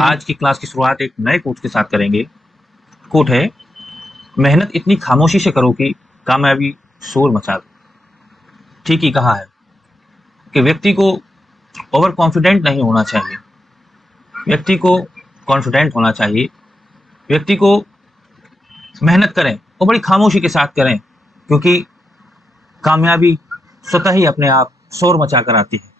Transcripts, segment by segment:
आज की क्लास की शुरुआत एक नए कोट के साथ करेंगे। कोट है, मेहनत इतनी खामोशी से करो कि कामयाबी शोर मचा दे। ठीक ही कहा है कि व्यक्ति को ओवर कॉन्फिडेंट नहीं होना चाहिए, व्यक्ति को कॉन्फिडेंट होना चाहिए। व्यक्ति को मेहनत करें और बड़ी खामोशी के साथ करें, क्योंकि कामयाबी स्वतः ही अपने आप शोर मचा कर आती है।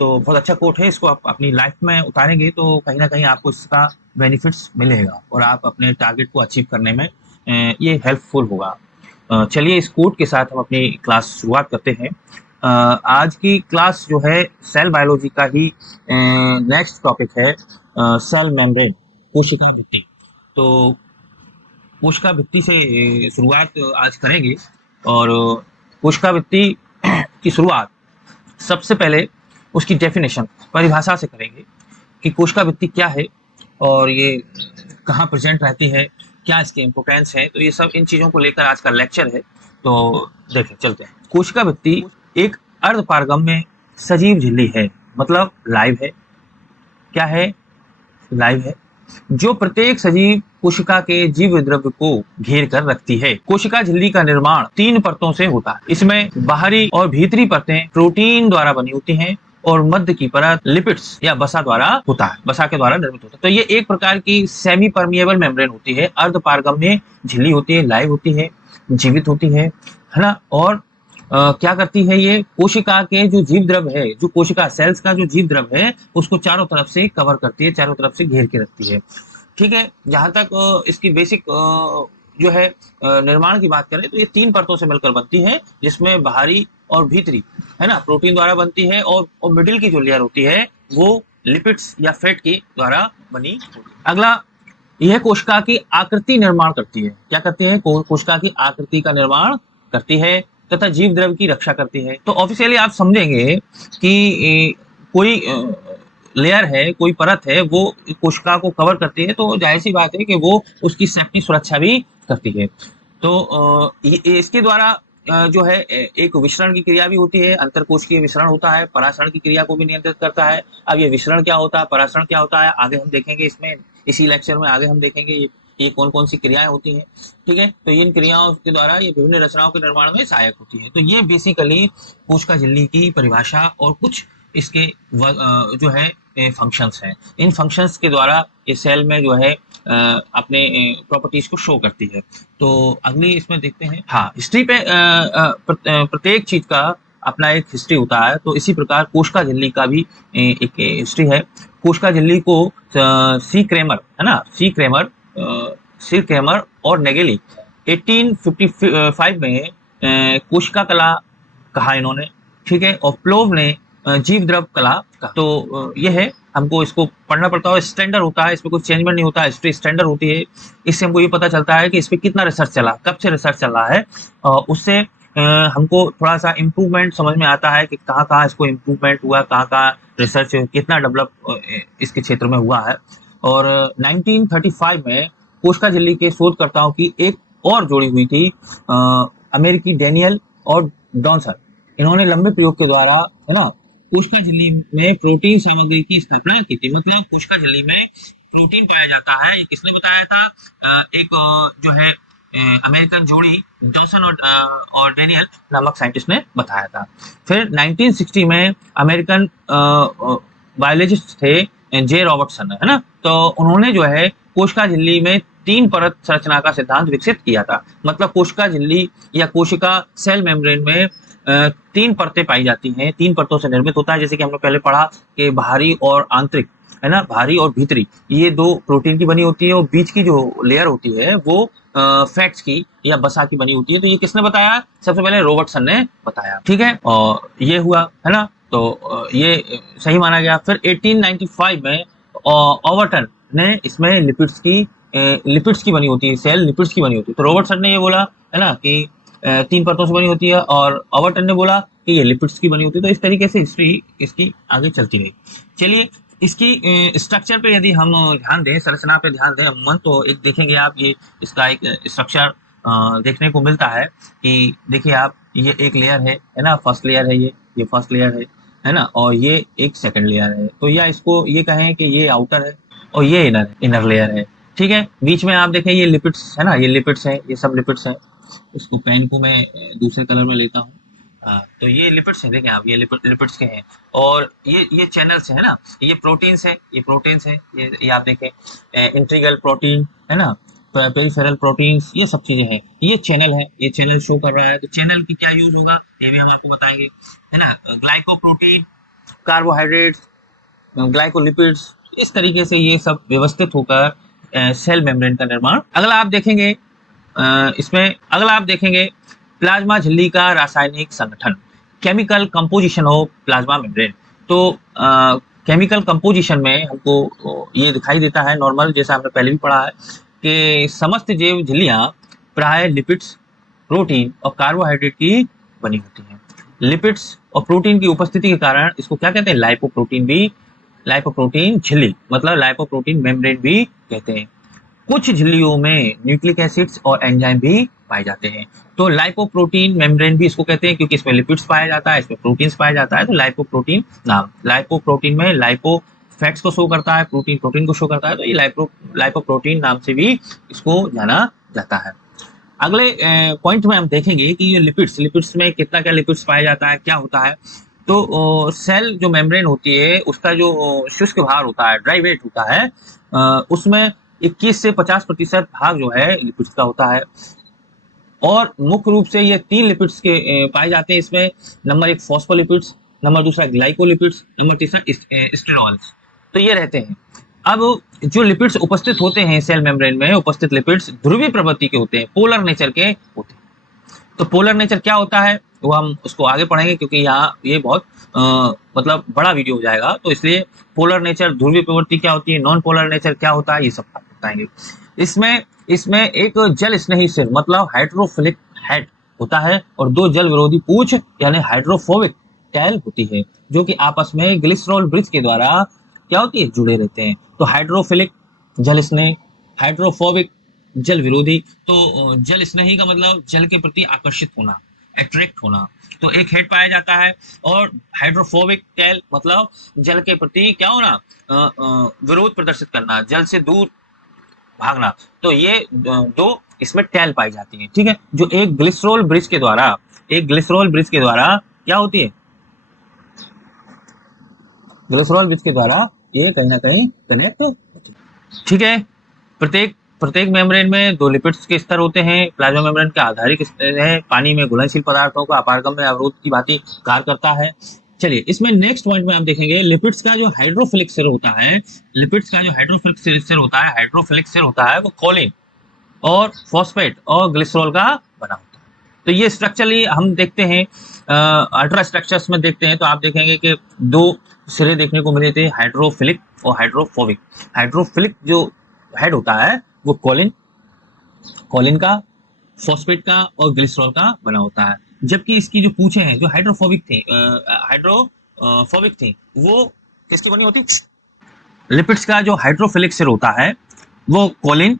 तो बहुत अच्छा कोट है, इसको आप अपनी लाइफ में उतारेंगे तो कहीं ना कहीं आपको इसका बेनिफिट्स मिलेगा और आप अपने टारगेट को अचीव करने में ये हेल्पफुल होगा। चलिए इस कोट के साथ हम अपनी क्लास शुरुआत करते हैं। आज की क्लास जो है सेल बायोलॉजी का ही नेक्स्ट टॉपिक है, सेल मेम्ब्रेन, कोशिका भित्ति। तो कोशिका भित्ति से शुरुआत आज करेंगे और कोशिका भित्ति की शुरुआत सबसे पहले उसकी डेफिनेशन, परिभाषा से करेंगे कि कोशिका भित्ति क्या है और ये कहाँ प्रेजेंट रहती है, क्या इसके इम्पोर्टेंस है। तो ये सब इन चीज़ों को लेकर आज का लेक्चर है। तो देखें चलते हैं। कोशिका भित्ति एक अर्धपारगम्य सजीव झिल्ली है, मतलब लाइव है। क्या है? लाइव है, जो प्रत्येक सजीव कोशिका के जीव द्रव्य को घेर कर रखती है। कोशिका झिल्ली का निर्माण 3 परतों से होता है। इसमें बाहरी और भीतरी परतें प्रोटीन द्वारा बनी होती हैं और मध्य की परत लिपिड्स या वसा द्वारा होता है, वसा के द्वारा निर्मित होता है। तो ये एक प्रकार की सेमी परमिएबल मेम्ब्रेन होती है, अर्धपारगम्य झिल्ली होती है, लाइव होती है, जीवित होती है ना। और क्या करती है ये? कोशिका के जो जीव द्रव्य है, जो कोशिका सेल्स का जो जीव द्रव्य है, उसको चारों तरफ से कवर करती है, चारों तरफ से घेर के रखती है। ठीक है, जहां तक इसकी बेसिक जो है निर्माण की बात करें तो ये 3 परतों से मिलकर बनती है, जिसमें बाहरी और भीतरी है ना प्रोटीन द्वारा बनती है और मिडिल की जो लेयर होती है वो लिपिड्स या फैट के द्वारा बनी होती है। अगला, यह कोशिका की आकृति निर्माण करती है। क्या करती है? कोशिका की आकृति का निर्माण करती है तथा जीव द्रव्य की रक्षा करती है। तो ऑफिशियली आप समझेंगे कि कोई लेयर है, कोई परत है, वो कोशिका को कवर करती है, तो जाहिर सी बात है कि वो उसकी सेफ्टी, सुरक्षा भी करती है। तो इसके द्वारा जो है एक विसरण की क्रिया भी होती है, अंतरकोशिकीय विसरण होता है, परासरण की क्रिया को भी नियंत्रित करता है। अब ये विसरण क्या होता है, परासरण क्या होता है, आगे हम देखेंगे, इसमें इसी लेक्चर में आगे हम देखेंगे ये कौन कौन सी क्रियाएं होती हैं। ठीक है, तो इन क्रियाओं के द्वारा ये विभिन्न रचनाओं के निर्माण में सहायक होती है। तो ये बेसिकली कोशिका झिल्ली की परिभाषा और कुछ इसके जो है फंक्शंस हैं। इन फंक्शंस के द्वारा ये सेल में जो है अपने प्रॉपर्टीज को शो करती है। तो अगली इसमें देखते हैं। हाँ, हिस्ट्री पे प्रत्येक चीज का अपना एक हिस्ट्री होता है, तो इसी प्रकार कोशिका झिल्ली का भी एक हिस्ट्री है। कोशिका झिल्ली को सी क्रेमर है ना, सी क्रेमर और नेगेली 1855 में कोशिका कला कहा इन्होंने। ठीक है, और प्लोव ने जीव द्रव कला का। तो ये है, हमको इसको पढ़ना पड़ता है, स्टैंडर्ड होता है, इसमें कोई चेंजमेंट नहीं होता है, हिस्ट्री स्टैंडर्ड होती है। इससे हमको ये पता चलता है कि इस पर कितना रिसर्च चला, कब से रिसर्च चल रहा है, उससे हमको थोड़ा सा इम्प्रूवमेंट समझ में आता है कि कहाँ कहाँ इसको इम्प्रूवमेंट हुआ, कहाँ कहाँ रिसर्च कितना डेवलप इसके क्षेत्र में हुआ है। और 1935 में कोशिका झिल्ली के शोधकर्ताओं की एक और जोड़ी हुई थी, अमेरिकी डेनियल और डॉन्सर। इन्होंने लंबे प्रयोग के द्वारा है ना कोशिका झिल्ली में प्रोटीन सामग्री की स्थापना की थी। मतलब कोशिका झिल्ली में प्रोटीन पाया जाता है, ये किसने बताया था? एक जो है अमेरिकन जोड़ी डॉसन और डेनियल नामक साइंटिस्ट ने बताया था। फिर 1960 में अमेरिकन बायोलॉजिस्ट थे जे रॉबर्टसन, है ना। तो उन्होंने जो है कोशिका झिल्ली में 3 परत संरचना का सिद्धांत विकसित किया था। मतलब कोशिका झिल्ली या कोशिका सेल मेम्ब्रेन में 3 परतें पाई जाती हैं, 3 परतों से निर्मित होता है। जैसे कि हमने पहले पढ़ा कि बाहरी और आंतरिक, है ना, बाहरी और भीतरी, ये 2 प्रोटीन की बनी होती है और बीच की जो लेयर होती है वो फैट्स की या वसा की बनी होती है। तो ये किसने बताया? सबसे पहले रॉबर्टसन ने बताया। ठीक है, और ये हुआ, है ना। तो ये सही माना गया। फिर 1895 में ओवरटन ने इसमें लिपिड्स की बनी होती है, सेल लिपिड्स की बनी होती है। तो रॉबर्टसन ने ये बोला, है ना, कि 3 परतों से बनी होती है, और ओवरटन ने बोला कि ये लिपिड्स की बनी होती है। तो इस तरीके से हिस्ट्री इसकी आगे चलती रही। चलिए, इसकी स्ट्रक्चर पे यदि हम ध्यान दें, संरचना पे ध्यान दें अमूमन, तो एक देखेंगे आप, ये इसका एक स्ट्रक्चर देखने को मिलता है कि देखिए आप, ये एक लेयर है ना, फर्स्ट लेयर है, ये फर्स्ट लेयर है ना, और ये एक सेकंड लेयर है। तो या इसको ये कहें कि ये आउटर है, और ये इनर लेयर है। ठीक है, बीच में आप देखें ये लिपिड्स है ना, ये लिपिड्स है, ये सब लिपिड्स है। इसको पेन को मैं दूसरे कलर में लेता हूँ। हाँ, तो ये लिपिड्स हैं, देखें आप, ये लिपिड्स के हैं। और ये चैनल्स है ना, ये प्रोटीन्स है, ये प्रोटीन्स है, ये आप देखें इंटीग्रल प्रोटीन है ना, पेरिफेरल प्रोटीन्स, ये सब चीजें हैं। ये चैनल है, ये चैनल शो कर रहा है। तो चैनल की क्या यूज होगा ये भी हम आपको बताएंगे, है ना। ग्लाइकोप्रोटीन, कार्बोहाइड्रेट्स, ग्लाइकोलिपिड्स, इस तरीके से ये सब व्यवस्थित होकर सेल मेम्ब्रेन का निर्माण। अगला आप देखेंगे प्लाज्मा झिल्ली का रासायनिक संगठन, chemical composition of plasma membrane. तो केमिकल कंपोजिशन में हमको ये दिखाई देता है नॉर्मल, जैसा हमने पहले भी पढ़ा है कि समस्त जैव झिल्लियां प्राय लिपिड्स, प्रोटीन और कार्बोहाइड्रेट की बनी होती हैं। लिपिड्स और प्रोटीन की उपस्थिति के कारण इसको क्या कहते हैं, लाइपोप्रोटीन झिल्ली, मतलब लाइपोप्रोटीन मेम्ब्रेन भी कहते हैं। कुछ झिल्लियों में न्यूक्लिक एसिड्स और एंजाइम भी पाए जाते हैं। तो लाइपोप्रोटीन मेम्ब्रेन भी इसको कहते हैं क्योंकि इसमें लिपिड्स पाया जाता है, इसमें प्रोटीन्स पाया जाता है। तो लाइपोप्रोटीन नाम, लाइपोप्रोटीन में लाइपो फैट्स को शो करता है, प्रोटीन को शो करता है, तो ये लाइपोप्रोटीन नाम से भी इसको जाना जाता है। अगले पॉइंट में हम देखेंगे कि ये लिपिड्स में कितना क्या लिपिड्स पाया जाता है, क्या होता है। तो सेल जो मेम्ब्रेन होती है उसका जो शुष्क भार होता है, ड्राई वेट होता है, उसमें 21 से 50% भाग जो है लिपिड्स का होता है। और मुख्य रूप से ये 3 लिपिड्स के पाए जाते हैं इसमें। Number 1 phospholipids, number 2 glycolipids, number 3 sterols. तो ये रहते हैं। अब जो लिपिड्स उपस्थित होते हैं सेल मेम्ब्रेन में उपस्थित लिपिड्स ध्रुवीय प्रवृत्ति के होते हैं, पोलर नेचर के होते हैं। तो पोलर नेचर क्या होता है वो हम उसको आगे पढ़ेंगे, क्योंकि यहाँ ये बहुत मतलब बड़ा वीडियो हो जाएगा, तो इसलिए पोलर नेचर, ध्रुवीय प्रवृत्ति क्या होती है, नॉन पोलर नेचर क्या होता है, ये सब बताएंगे। इसमें एक जल स्नेही सिर मतलब हाइड्रोफिलिक हेड होता है और 2 जल विरोधी पूंछ यानी हाइड्रोफोबिक टेल होती है, जो कि आपस में ग्लिसरॉल ब्रिज के द्वारा क्या होती है, जुड़े रहते हैं। तो हाइड्रोफिलिक जल स्नेह, हाइड्रोफोबिक जल विरोधी। तो जल स्नेही का मतलब जल के प्रति आकर्षित होना, अट्रैक्ट होना। तो एक हेड पाया जाता है। और हाइड्रोफोबिक टेल मतलब जल के प्रति क्या होना, विरोध प्रदर्शित करना, जल से दूर भागना। तो ये 2 इसमें टेल पाई जाती है। ठीक है, जो एक ग्लिसरॉल ब्रिज के द्वारा क्या होती है, ग्लिसरॉल ब्रिज के द्वारा ये कहीं ना कहीं कनेक्ट होती है। ठीक है, प्रत्येक मेम्ब्रेन में 2 लिपिड्स के स्तर होते हैं। प्लाज्मा मेम्ब्रेन का आधारिक स्तर है, पानी में घुलनशील पदार्थों का अपारगम में अवरोध की भांति कार्य करता है। चलिए, इसमें नेक्स्ट पॉइंट में हम देखेंगे लिपिड्स का जो हाइड्रोफिलिक सिर होता है, हाइड्रोफिलिक सिर होता है वो कोलिन और फॉस्फेट और ग्लिसरॉल का बना होता है। तो ये स्ट्रक्चरली हम देखते हैं, अल्ट्रा स्ट्रक्चर्स में देखते हैं तो आप देखेंगे कि 2 सिरे देखने को मिले थे, हाइड्रोफिलिक और हाइड्रोफोबिक। हाइड्रोफिलिक जो हेड होता है वो कोलिन का, फॉस्फेट का और ग्लिसरॉल का बना होता है। जबकि इसकी जो पूंछें हैं जो हाइड्रोफोबिक थी वो किसकी बनी होती, लिपिड्स का जो हाइड्रोफिलिक सिर होता है वो कोलिन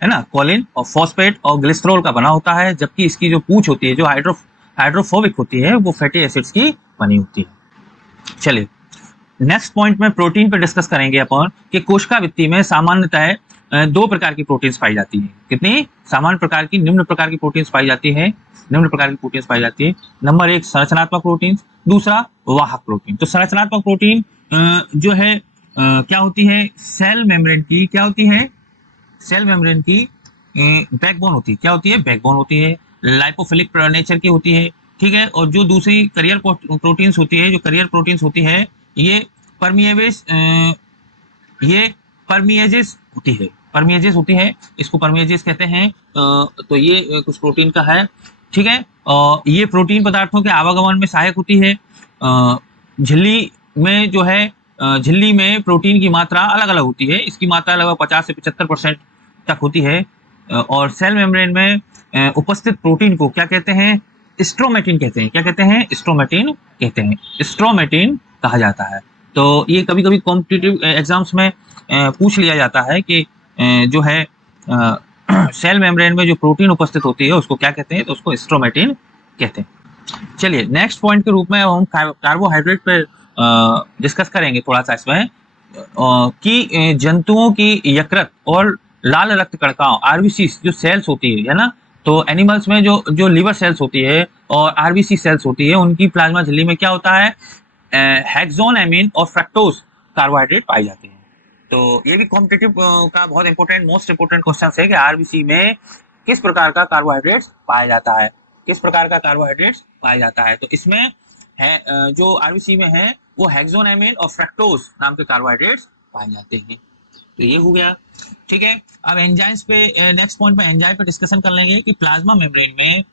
है ना, कोलिन और फॉस्फेट और ग्लिसरॉल का बना होता है। जबकि इसकी जो पूंछ होती है जो हाइड्रोफोबिक होती है वो फैटी एसिड्स की बनी होती है। चलिए, नेक्स्ट पॉइंट में प्रोटीन पर डिस्कस करेंगे अपन कि कोशिकावृत्ति में सामान्यतः 2 प्रकार की प्रोटीन्स पाई जाती हैं। कितनी निम्न प्रकार की प्रोटीन्स पाई जाती है। नंबर 1 संरचनात्मक प्रोटीन, दूसरा वाहक प्रोटीन। तो संरचनात्मक प्रोटीन जो है क्या होती है, सेल मेम्ब्रेन की बैकबोन होती है। क्या होती है, बैकबोन होती है। लाइपोफिलिक नेचर की होती है। ठीक है, और जो दूसरी करियर प्रोटीन्स होती है, ये परमिएजेस होती है। इसको परमिएजेस कहते हैं। तो ये कुछ प्रोटीन का है। ठीक है, ये प्रोटीन पदार्थों के आवागमन में सहायक होती है। झिल्ली में प्रोटीन की मात्रा अलग अलग होती है। इसकी मात्रा लगभग 50 से 75% तक होती है। और सेल मेम्ब्रेन में उपस्थित प्रोटीन को क्या कहते हैं, स्ट्रोमेटिन कहते हैं। क्या कहते हैं, स्ट्रोमेटिन कहा जाता है। तो ये कभी कभी कॉम्पिटिटिव एग्जाम्स में पूछ लिया जाता है कि जो है सेल मेम्ब्रेन में जो प्रोटीन उपस्थित होती है उसको क्या कहते हैं, तो उसको स्ट्रोमेटिन कहते हैं। चलिए, नेक्स्ट पॉइंट के रूप में हम कार्बोहाइड्रेट पर डिस्कस करेंगे थोड़ा सा। इसमें कि जंतुओं की यकृत और लाल रक्त कणिकाओं आरबीसी जो सेल्स होती है ना, तो एनिमल्स में जो जो लिवर सेल्स होती है और आरबीसी सेल्स होती है, उनकी प्लाज्मा झिल्ली में क्या होता है, हेक्सोन एमीन और फ्रक्टोज कार्बोहाइड्रेट पाए जाते हैं। तो ये भी कॉम्पिटिटिव का बहुत इंपॉर्टेंट मोस्ट इंपॉर्टेंट क्वेश्चन है कि आरबीसी में किस प्रकार का कार्बोहाइड्रेट्स पाया जाता है, किस प्रकार का कार्बोहाइड्रेट्स पाया जाता है। तो इसमें है जो आरबीसी में है वो हेक्सोन एमीन और फ्रक्टोज नाम के कार्बोहाइड्रेट्स पाए जाते हैं। तो ये हो गया, ठीक है। अब एंजाइम्स पे नेक्स्ट पॉइंट पे एंजाइम पे डिस्कशन कर लेंगे कि प्लाज्मा मेम्ब्रेन में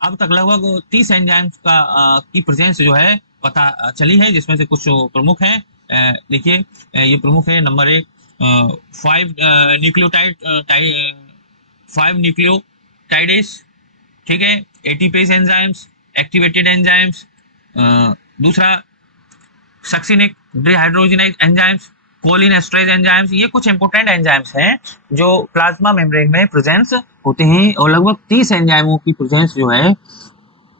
अब तक लगभग 30 एंजाइम्स का की प्रेजेंस जो है पता चली है, जिसमें से कुछ प्रमुख हैं। देखिए ये प्रमुख है। नंबर 1 5 न्यूक्लियोटाइड 5 न्यूक्लियोटाइडेस, ठीक है, एटीपेज एंजाइम्स, एक्टिवेटेड एंजाइम्स, दूसरा succinic dehydrogenase enzymes, cholinesterase enzymes. ये कुछ इंपोर्टेंट एंजाइम्स हैं जो प्लाज्मा मेम्ब्रेन में प्रेजेंस होते हैं और लगभग 30 एंजाइमों की प्रेजेंस जो है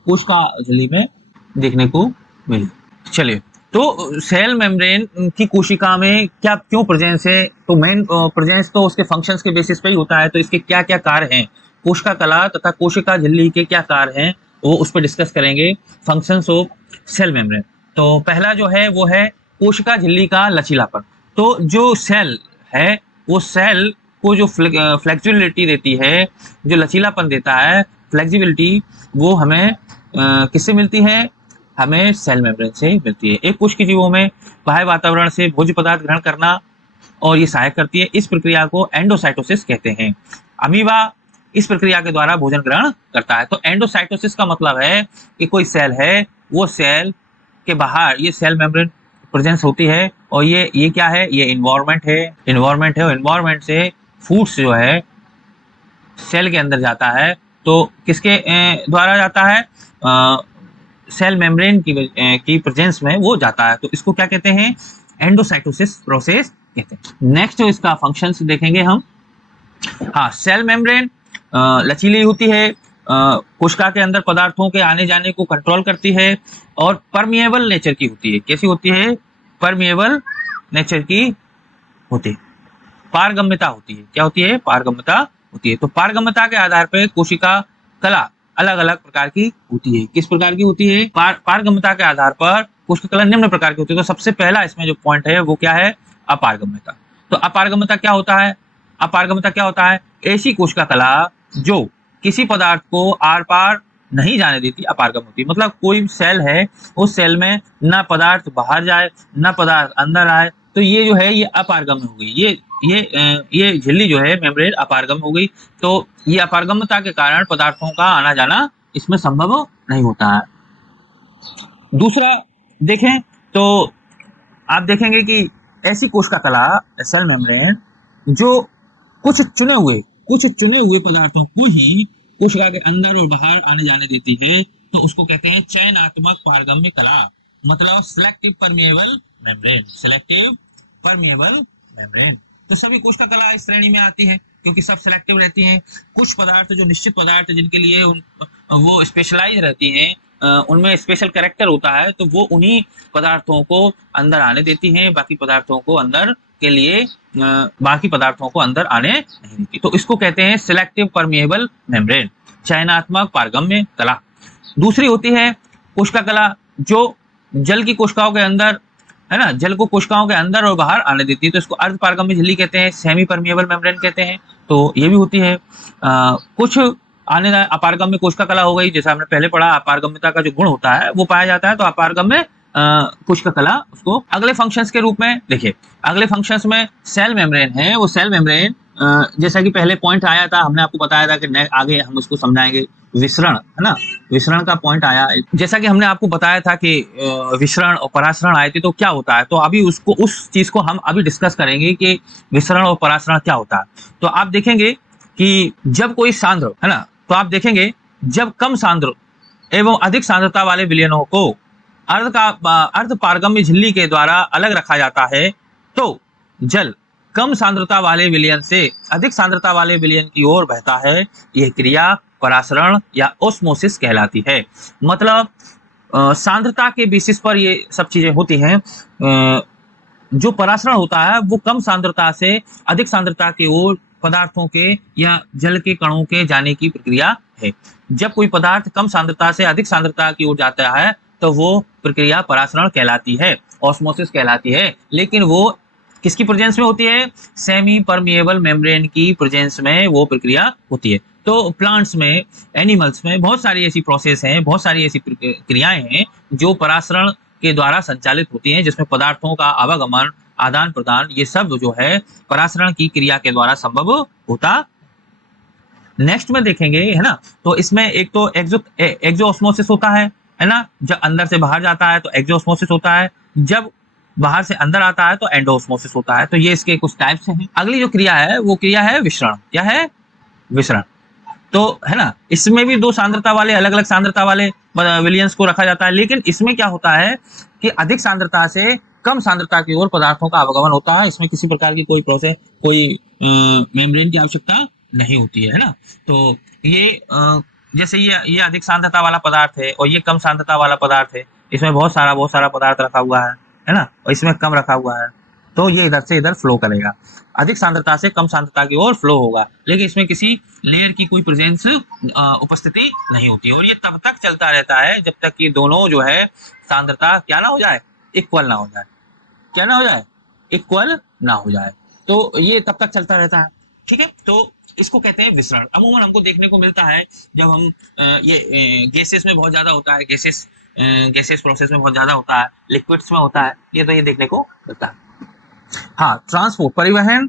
कोशिका झिल्ली में देखने को मिली। चलिए, तो सेल मेम्ब्रेन की कोशिका में क्या क्यों प्रेजेंस है, तो मेन प्रेजेंस तो उसके फंक्शंस के बेसिस पे ही होता है। तो इसके क्या क्या कार्य हैं, कोशिका कला तथा कोशिका झिल्ली के क्या कार्य हैं, वो उस पर डिस्कस करेंगे। Functions of cell membrane. तो पहला जो है वो है कोशिका झिल्ली का लचीलापन। तो जो सेल है वो सेल को जो फ्लेक्सिबिलिटी देती है, जो लचीलापन देता है, फ्लेक्सिबिलिटी, वो हमें किससे मिलती है, हमें सेल मेम्ब्रेन से मिलती है। एक कोश के जीवों में बाह्य वातावरण से भोज्य पदार्थ ग्रहण करना और ये सहायक करती है। इस प्रक्रिया को एंडोसाइटोसिस कहते हैं। अमीबा इस प्रक्रिया के द्वारा भोजन ग्रहण करता है। तो एंडोसाइटोसिस का मतलब है कि कोई सेल है, वो सेल के बाहर ये सेल मेम्ब्रेन प्रेजेंस होती है और ये क्या है, ये इन्वायरमेंट है, और इन्वायरमेंट से फूड्स जो है सेल के अंदर जाता है। तो किसके द्वारा जाता है, सेल मेम्ब्रेन की प्रेजेंस में वो जाता है। तो इसको क्या कहते हैं, एंडोसाइटोसिस प्रोसेस कहते हैं। नेक्स्ट जो इसका फंक्शंस देखेंगे हम। हाँ, सेल मेम्ब्रेन लचीली होती है, कोशिका के अंदर पदार्थों के आने जाने को कंट्रोल करती है और परमिएबल नेचर की होती है। कैसी होती है, परमिएबल नेचर की होती है, पारगम्यता होती है। क्या होती है, पारगम्यता होती है। तो पारगम्यता के आधार पर कोशिका कला अलग अलग प्रकार की होती है। किस प्रकार की होती है, पारगम्यता के आधार पर कोशिका कला निम्न प्रकार की होती है। तो सबसे पहला इसमें जो पॉइंट है वो क्या है, अपारगम्यता। तो अपारगम्यता क्या होता है, अपारगम्यता क्या होता है, ऐसी कोशिका कला जो किसी पदार्थ को आर पार नहीं जाने देती, अपारगम होती है। मतलब कोई सेल है, उस सेल में ना पदार्थ बाहर जाए ना पदार्थ अंदर आए, तो ये जो है ये अपारगम हो गई। ये झिल्ली जो है मेम्ब्रेन अपारगम हो गई। तो ये अपारगम्यता के कारण पदार्थों का आना जाना इसमें संभव नहीं होता है। दूसरा देखें तो आप देखेंगे कि ऐसी कोशिका कला सेल मेम्ब्रेन जो कुछ चुने हुए पदार्थों को ही कोशिका के अंदर और बाहर आने जाने देती है, तो उसको कहते हैं चयनात्मक पारगम्य कला, मतलब selective permeable membrane, selective permeable membrane. तो सभी कोशिका कला इस श्रेणी में आती है क्योंकि सब सिलेक्टिव रहती हैं। कुछ पदार्थ जो निश्चित पदार्थ जिनके लिए वो स्पेशलाइज रहती हैं, उनमें स्पेशल कैरेक्टर होता है, तो वो उन्हीं पदार्थों को अंदर आने देती हैं, बाकी पदार्थों को अंदर के लिए बाकी पदार्थों को अंदर आने नहीं देती। तो इसको कहते हैं सिलेक्टिव परमिएबल मेम्ब्रेन, चयनात्मक पारगम्य कला। दूसरी होती है कोशिका कला जो जल की कोशिकाओं के अंदर है ना, जल को कोशिकाओं के अंदर और बाहर आने देती है, तो इसको अर्ध पारगम्य झिल्ली कहते हैं, सेमी परमिएबल मेम्ब्रेन कहते हैं। तो ये भी होती है। कुछ आने अपारगम्य कोशिका कला हो गई, जैसा हमने पहले पढ़ा, अपारगम्यता का जो गुण होता है वो पाया जाता है, तो अपारगम्य कोशिका कला उसको। अगले फंक्शंस के रूप में देखिए, अगले फंक्शंस में सेल मेम्ब्रेन है, वो सेल मेम्ब्रेन जैसा कि पहले पॉइंट आया था, हमने आपको बताया था कि आगे हम उसको समझाएंगे, विसरण है ना, विसरण का पॉइंट आया। जैसा कि हमने आपको बताया था कि विसरण और परासरण आए थे, तो क्या होता है, तो अभी उसको उस चीज को हम अभी डिस्कस करेंगे कि विसरण और परासरण क्या होता है। तो आप देखेंगे कि जब कोई सांद्र है ना, तो आप देखेंगे जब कम सांद्र एवं अधिक सांद्रता वाले विलयनों को अर्ध पारगम्य झिल्ली के द्वारा अलग रखा जाता है, तो जल कम सांद्रता वाले विलयन से अधिक सांद्रता वाले विलयन की ओर बहता है। यह क्रिया परासरण या ओस्मोसिस कहलाती है। मतलब सांद्रता के बेसिस पर ये सब चीजें होती हैं। जो परासरण होता है वो कम सांद्रता से अधिक सांद्रता की ओर पदार्थों के या जल के कणों के जाने की प्रक्रिया है। जब कोई पदार्थ कम सांद्रता से अधिक सांद्रता की ओर जाता है तो वो प्रक्रिया परासरण कहलाती है, ऑस्मोसिस कहलाती है। लेकिन वो किसकी प्रेजेंस में होती है? सेमी परमिएबल मेम्ब्रेन की प्रेजेंस में वो प्रक्रिया होती है। तो प्लांट्स में, एनिमल्स में बहुत सारी ऐसी प्रोसेस हैं, बहुत सारी ऐसी क्रियाएं हैं जो परासरण के द्वारा संचालित होती हैं, जिसमें पदार्थों का आवागमन, आदान प्रदान, ये सब जो है परासरण की क्रिया के द्वारा संभव होता। नेक्स्ट में देखेंगे, है ना, तो इसमें एक तो एक्सो ऑस्मोसिस होता है ना, जब अंदर से बाहर जाता है तो एक्सो ऑस्मोसिस होता है, जब बाहर से अंदर आता है तो एंडो ऑस्मोसिस होता है। तो ये इसके कुछ टाइप्स हैं। अगली जो क्रिया है वो क्रिया है विसरण। क्या है? विसरण। तो है ना, इसमें भी दो सांद्रता वाले, अलग अलग सांद्रता वाले विलियंस को रखा जाता है, लेकिन इसमें क्या होता है कि अधिक सांद्रता से कम सांद्रता की ओर पदार्थों का आवागमन होता है। इसमें किसी प्रकार की कोई प्रोसेस, कोई मेम्ब्रेन की आवश्यकता नहीं होती है ना। तो ये जैसे ये अधिक सांद्रता वाला पदार्थ है और ये कम सांद्रता वाला पदार्थ है, इसमें बहुत सारा पदार्थ रखा हुआ है ना, और इसमें कम रखा हुआ है, तो ये इधर से इधर फ्लो करेगा। अधिक सांद्रता से कम सांद्रता की ओर फ्लो होगा, लेकिन इसमें किसी लेयर की कोई प्रेजेंस उपस्थिति नहीं होती, और ये तब तक चलता रहता है जब तक कि दोनों जो है सांद्रता क्या ना हो जाए, इक्वल ना हो जाए। क्या ना हो जाए? इक्वल ना हो जाए। तो ये तब तक चलता रहता है। ठीक है, तो इसको कहते हैं विसरण। अमूमन हमको देखने को मिलता है जब हम ये गैसेस में बहुत ज्यादा होता है, गैसेस प्रोसेस में बहुत ज्यादा होता है, लिक्विड्स में होता है, ये तो ये देखने को मिलता है। हाँ, ट्रांसपोर्ट, परिवहन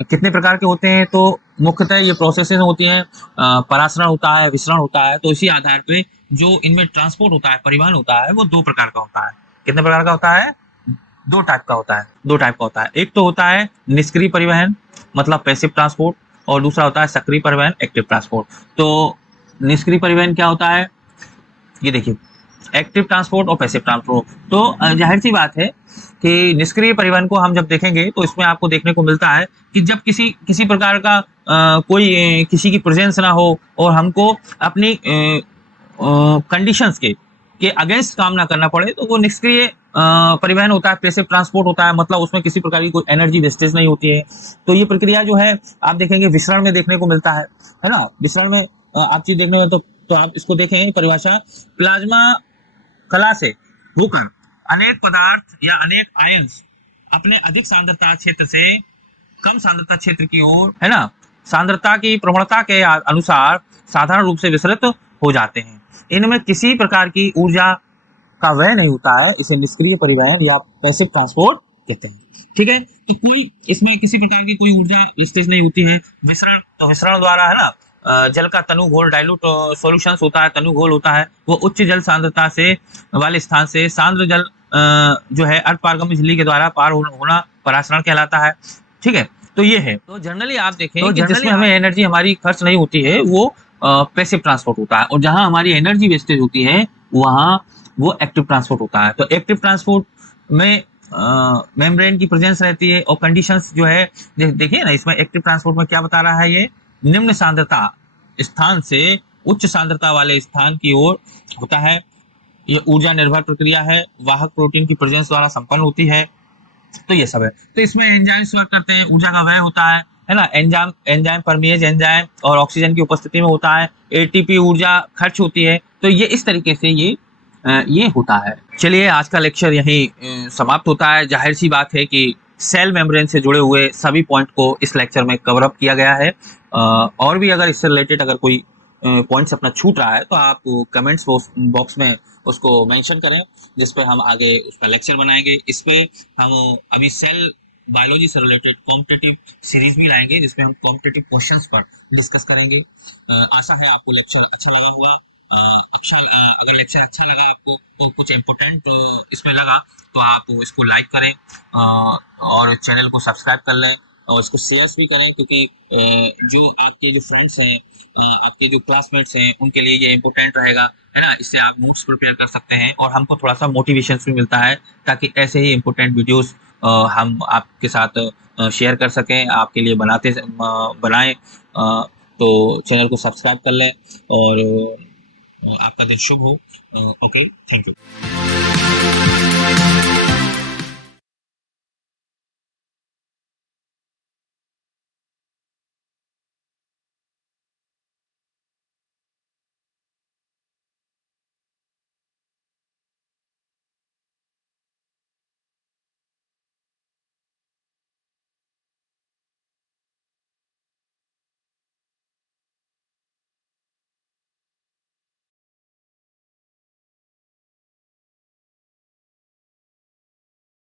कितने प्रकार के होते हैं? तो मुख्यतः ये प्रोसेसेस होती हैं, परासरण होता है, विसरण होता है। तो इसी आधार पे जो इनमें ट्रांसपोर्ट होता है, परिवहन होता है, वो दो प्रकार का होता है। कितने प्रकार का होता है? दो टाइप का होता है। दो टाइप का होता है। एक तो होता है निष्क्रिय परिवहन, मतलब पैसिव ट्रांसपोर्ट, और दूसरा होता है सक्रिय परिवहन, एक्टिव ट्रांसपोर्ट। तो निष्क्रिय परिवहन क्या होता है? ये देखिए, एक्टिव ट्रांसपोर्ट और पैसिव ट्रांसपोर्ट। तो जाहिर सी बात है कि निष्क्रिय परिवहन को हम जब देखेंगे तो इसमें आपको देखने को मिलता है कि जब किसी प्रकार का कोई किसी की प्रेजेंस ना हो और हमको अपनी कंडीशंस के अगेंस्ट काम ना करना पड़े, तो वो निष्क्रिय परिवहन होता है, पैसिव ट्रांसपोर्ट होता है। मतलब उसमें किसी प्रकार की कोई एनर्जी वेस्टेज नहीं होती है। तो ये प्रक्रिया जो है आप देखेंगे विसरण में देखने को मिलता है ना। विसरण में आप चीज देखने में तो आप इसको देखें परिभाषा, प्लाज्मा कला से होकर अनेक पदार्थ या अनेक आयंस अपने अधिक सांद्रता क्षेत्र से कम सांद्रता क्षेत्र की ओर, है ना, सांद्रता की प्रवणता के अनुसार साधारण रूप से विसरित हो जाते हैं। इनमें किसी प्रकार की ऊर्जा का व्यय नहीं होता है। इसे निष्क्रिय परिवहन या पैसिव ट्रांसपोर्ट कहते हैं। ठीक है, तो कोई इसमें किसी प्रकार की कोई ऊर्जा वेस्टेज नहीं होती है। विसरण, तो विसरण द्वारा, है ना, जल का तनु घोल, डाइल्यूट सॉल्यूशंस होता है, तनु घोल होता है, वो उच्च जल सांद्रता से वाले स्थान से सांद्र जल जो है अर्धपारगम्य झिल्ली के द्वारा पार होना परासरण कहलाता है। ठीक है, तो ये है। तो जनरली आप देखें तो कि जिसमें हमें एनर्जी हमारी खर्च नहीं होती है वो पैसिव ट्रांसपोर्ट होता है, और जहां हमारी एनर्जी वेस्टेज होती है वहां वो एक्टिव ट्रांसपोर्ट होता है। तो एक्टिव ट्रांसपोर्ट में मेम्ब्रेन की प्रेजेंस रहती है और कंडीशंस जो है देखिए ना, इसमें एक्टिव ट्रांसपोर्ट में क्या बता रहा है, ये निम्न सांद्रता स्थान से उच्च सांद्रता वाले स्थान की ओर होता है। ये ऊर्जा निर्भर प्रक्रिया है, वाहक प्रोटीन की प्रेजेंस द्वारा संपन्न होती है। तो ये सब है। तो इसमें एंजाइम्स वर्क करते हैं, ऊर्जा का व्यय होता है ना। एंजाइम परमेज एंजाइम और ऑक्सीजन की उपस्थिति में होता है। एटीपी ऊर्जा खर्च होती है। तो ये इस तरीके से ये होता है। चलिए, आज का लेक्चर यहीं समाप्त होता है। जाहिर सी बात है कि सेल मेम्ब्रेन से जुड़े हुए सभी पॉइंट को इस लेक्चर में कवर अप किया गया है। और भी अगर इससे रिलेटेड अगर कोई पॉइंट्स अपना छूट रहा है तो आप कमेंट्स बॉक्स में उसको मेंशन करें, जिस पे हम आगे उसका लेक्चर बनाएंगे। इस पे हम अभी सेल बायोलॉजी से रिलेटेड कॉम्पिटिटिव सीरीज भी लाएंगे, जिसमें हम कॉम्पिटिटिव क्वेश्चंस पर डिस्कस करेंगे। आशा है आपको लेक्चर अच्छा लगा होगा। अगर लेक्चर अच्छा लगा आपको तो कुछ इम्पोर्टेंट इसमें लगा तो आप इसको लाइक करें और चैनल को सब्सक्राइब कर लें और इसको शेयर भी करें, क्योंकि जो आपके जो फ्रेंड्स हैं, आपके जो क्लासमेट्स हैं, उनके लिए ये इम्पोर्टेंट रहेगा, है ना। इससे आप नोट्स प्रिपेयर कर सकते हैं और हमको थोड़ा सा मोटिवेशन भी मिलता है, ताकि ऐसे ही इम्पोर्टेंट वीडियोस हम आपके साथ शेयर कर सकें, आपके लिए बनाएं। तो चैनल को सब्सक्राइब कर लें और आपका दिन शुभ हो। Okay, thank you.